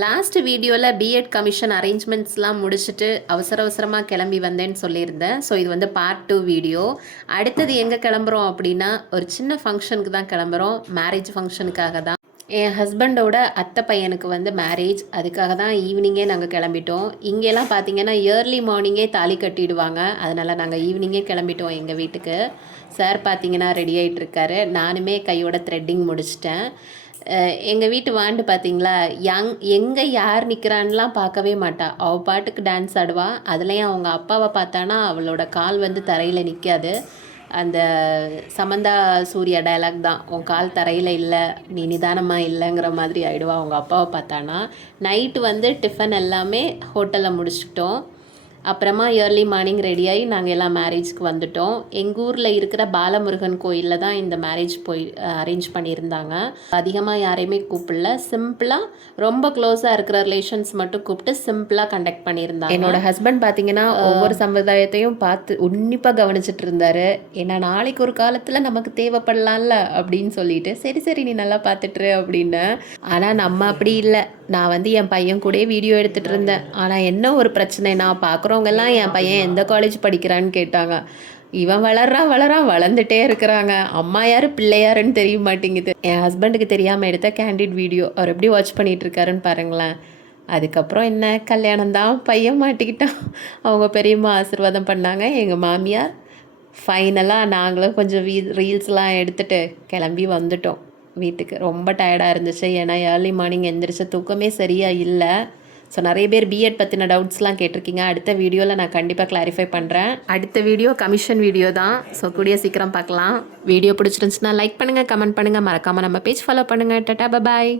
Last வீடியோவில் BEd commission அரேஞ்ச்மெண்ட்ஸ்லாம் முடிச்சுட்டு அவசரமாக கிளம்பி வந்தேன்னு சொல்லியிருந்தேன். ஸோ இது வந்து பார்ட் 2 வீடியோ. அடுத்தது எங்கே கிளம்புறோம் அப்படின்னா, ஒரு சின்ன ஃபங்க்ஷனுக்கு தான் கிளம்புறோம். மேரேஜ் ஃபங்க்ஷனுக்காக தான். என் ஹஸ்பண்டோட அத்தை பையனுக்கு வந்து மேரேஜ். அதுக்காக தான் ஈவினிங்கே நாங்கள் கிளம்பிட்டோம். இங்கெல்லாம் பார்த்தீங்கன்னா ஏர்லி மார்னிங்கே தாலி கட்டிடுவாங்க. அதனால் நாங்கள் ஈவினிங்கே கிளம்பிட்டோம் எங்கள் வீட்டுக்கு. சார் பார்த்தீங்கன்னா ரெடி ஆகிட்டு இருக்காரு. நானுமே கையோட த்ரெட்டிங் முடிச்சிட்டேன். எங்கள் வீட்டு வாண்டு பார்த்தீங்களா, எங்கே யார் நிற்கிறான்லாம் பார்க்கவே மாட்டா. அவள் பாட்டுக்கு டான்ஸ் ஆடுவா. அதுலேயும் அவங்க அப்பாவை பார்த்தானா அவளோட கால் வந்து தரையில் நிற்காது. அந்த சமந்தா சூர்யா டயலாக் தான், உன் கால் தரையில் இல்லை, நீ நிதானமாக இல்லைங்கிற மாதிரி ஆகிடுவா அவங்க அப்பாவை பார்த்தானா. நைட்டு வந்து டிஃபன் எல்லாமே ஹோட்டலில் முடிச்சுக்கிட்டோம். அப்புறமா ஏர்லி மார்னிங் ரெடியாகி நாங்கள் எல்லாம் மேரேஜ்க்கு வந்துட்டோம். எங்கள் ஊரில் இருக்கிற பாலமுருகன் கோயிலில் தான் இந்த மேரேஜ் அரேஞ்ச் பண்ணியிருந்தாங்க. அதிகமாக யாரையுமே கூப்பிடல, சிம்பிளாக ரொம்ப க்ளோஸாக இருக்கிற ரிலேஷன்ஸ் மட்டும் கூப்பிட்டு சிம்பிளாக கண்டக்ட் பண்ணியிருந்தாங்க. என்னோட ஹஸ்பண்ட் பார்த்தீங்கன்னா ஒவ்வொரு சம்பிரதாயத்தையும் பார்த்து உன்னிப்பாக கவனிச்சிட்டு இருந்தார். ஏன்னா நாளைக்கு ஒரு காலத்தில் நமக்கு தேவைப்படலாம்ல அப்படின்னு சொல்லிட்டு, சரி நீ நல்லா பார்த்துட்டுரு அப்படின்னு. ஆனால் நம்ம அப்படி இல்லை. நான் வந்து என் பையன் கூட வீடியோ எடுத்துகிட்டு இருந்தேன். ஆனால் என்ன ஒரு பிரச்சனை, நான் பார்க்குறவங்கெல்லாம் என் பையன் எந்த காலேஜ் படிக்கிறான்னு கேட்டாங்க. இவன் வளர்றான் வளர்ந்துட்டே இருக்கிறாங்க. அம்மா யார் பிள்ளை யாருன்னு தெரிய மாட்டேங்குது. என் ஹஸ்பண்டுக்கு தெரியாமல் எடுத்த கேண்டிட் வீடியோ அவர் எப்படி வாட்ச் பண்ணிகிட்டு இருக்காருன்னு பாருங்களேன். அதுக்கப்புறம் என்ன, கல்யாணம் தான், பையன் மாட்டிக்கிட்டான். அவங்க பெரியம்மா ஆசீர்வாதம் பண்ணாங்க. எங்கள் மாமியார் ஃபைனலாக நாங்களும் கொஞ்சம் ரீல்ஸ்லாம் எடுத்துகிட்டு கிளம்பி வந்துட்டோம் வீட்டுக்கு. ரொம்ப டயர்டாக இருந்துச்சு. ஏன்னா ஏர்லி மார்னிங் எந்திரிச்ச தூக்கமே சரியாக இல்லை. ஸோ நிறைய பேர் பிஎட் பற்றின டவுட்ஸ்லாம் கேட்டிருக்கீங்க. அடுத்த வீடியோவில் நான் கண்டிப்பாக கிளாரிஃபை பண்ணுறேன். அடுத்த வீடியோ கமிஷன் வீடியோ தான். ஸோ கூடிய சீக்கிரம் பார்க்கலாம். வீடியோ பிடிச்சிருந்துச்சுன்னா லைக் பண்ணுங்கள், கமெண்ட் பண்ணுங்கள், மறக்காமல் நம்ம பேஜ் ஃபாலோ பண்ணுங்கள். டாடா பாய்.